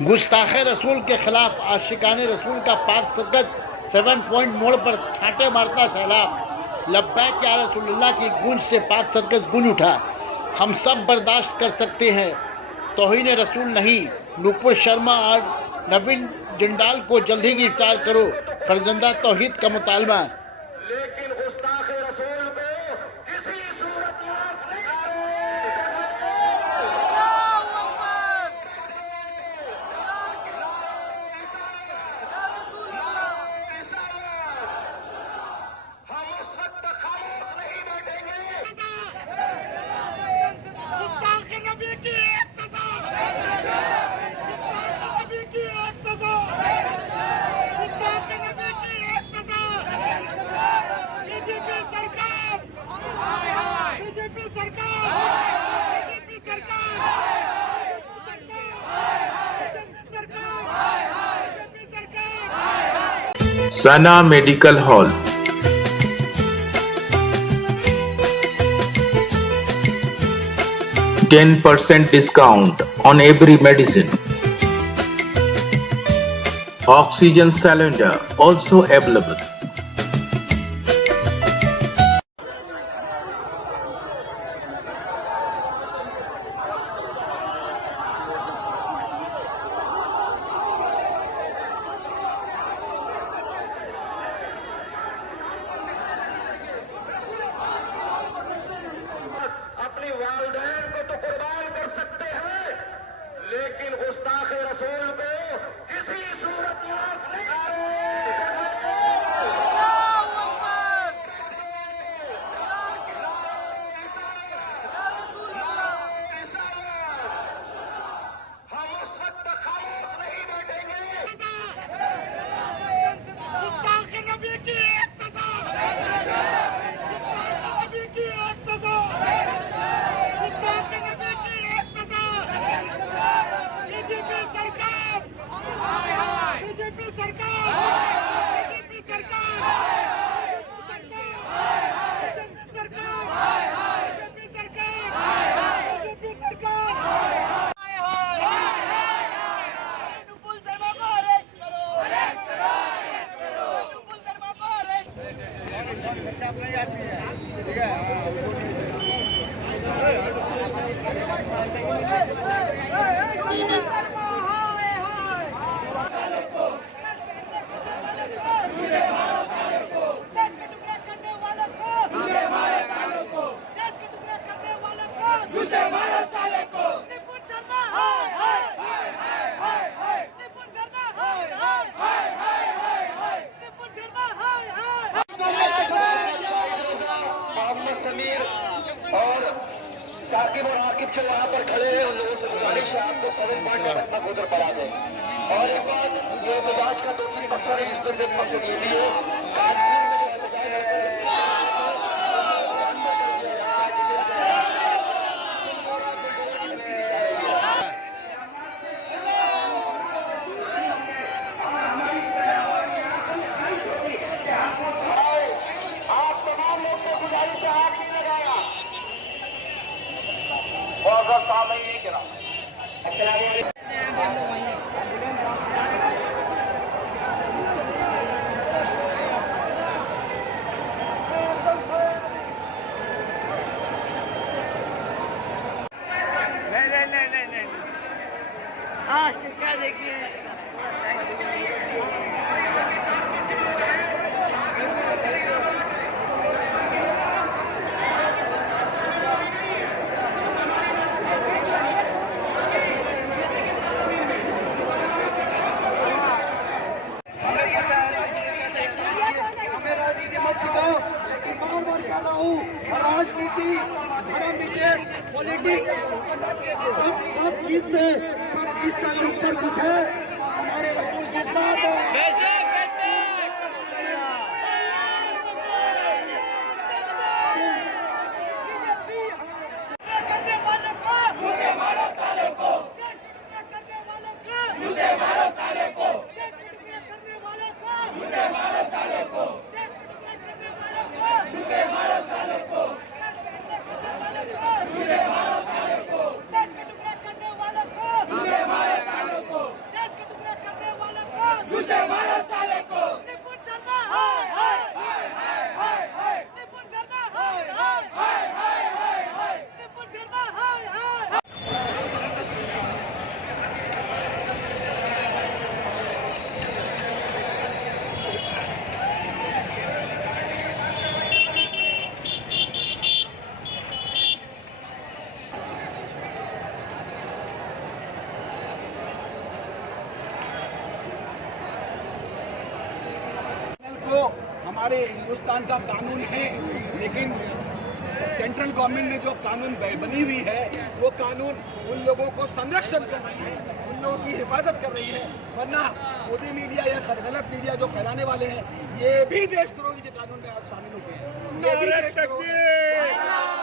गुस्ताख रसूल के खिलाफ आशिकाने रसूल का पाक सर्कस 7 पॉइंट मोड़ पर ठाटे मारता सैलाब। लब्बैक या रसूलुल्लाह की गूंज से पाक सर्कस गूंज उठा। हम सब बर्दाश्त कर सकते हैं, तौहीन रसूल नहीं। नूपुर शर्मा और नवीन जिंदाल को जल्दी गिरफ्तार करो, फर्जंदा तौहीद का मुतालबा। लेकिन गुस्ताख रसूल को किसी सूरत माफ नहीं हम उस वक्त खामोश नहीं बैठेंगे। गुस्ताख नबी की एक सजा, गुस्ताख नबी की एक सजा, गुस्ताख नबी की एक सजा। बीजेपी सरकार, बीजेपी सरकार, बीजेपी सरकार, बीजेपी सरकार। सना medical hall, %10 discount on every medicine. Oxygen cylinder also available. अपनी वालिदैन को तो कुर्बान कर सकते हैं, लेकिन गुस्ताख रसूल को किसी सूरत माफ नहीं हम उस वक्त खामोश नहीं बैठेंगे। गुस्ताख नबी की एक सजा, गुस्ताख नबी की एक सजा, गुस्ताख नबी की एक सजा। बीजेपी सरकार, बीजेपी सरकार, बीजेपी सरकार, बीजेपी सरकार, बीजेपी सरकार, बीजेपी सरकार। नुपुर शर्मा को अरेस्ट करो, अरेस्ट करो, अरेस्ट करो। नुपुर शर्मा को अरेस्ट मोहम्मद समीर और साकिब और आकिब जो वहाँ पर खड़े हैं, उन लोगों से गुजारिश है आपको 7 पॉइंट में अपना गुजर पड़ा दें। और एक बात, ये एहतजाज का 2-3 मकसद है, जिसमें से एक मकसद ये भी है कानपुर में जो एहतजाज है आप तमाम लोग से गुजारिश है, हाथ नहीं लगाया। बहुत सामने गिरा। क्या देखिए राजनीति, धर्म निषेध, पॉलिटिक्स, सब चीज से इसका ऊपर कुछ है, हमारे रसूल के साथ है। करने वालों को मुझे मारो सालों को, करने वालों को मुझे मारो सालों को, करने वालों को मुझे मारो सालों को, करने वालों को मुझे मारो सालों को, मुझे मारो सालों को, करने वालों को मुझे मारो सालों को। हमारे हिंदुस्तान का कानून है, लेकिन सेंट्रल गवर्नमेंट ने जो कानून बनी हुई है वो कानून उन लोगों को संरक्षण कर रही है, उन लोगों की हिफाजत कर रही है। वरना मोदी मीडिया या गलत मीडिया जो फैलाने वाले हैं ये भी देशद्रोही के कानून में आज शामिल होते हैं। ये भी देशद्रोही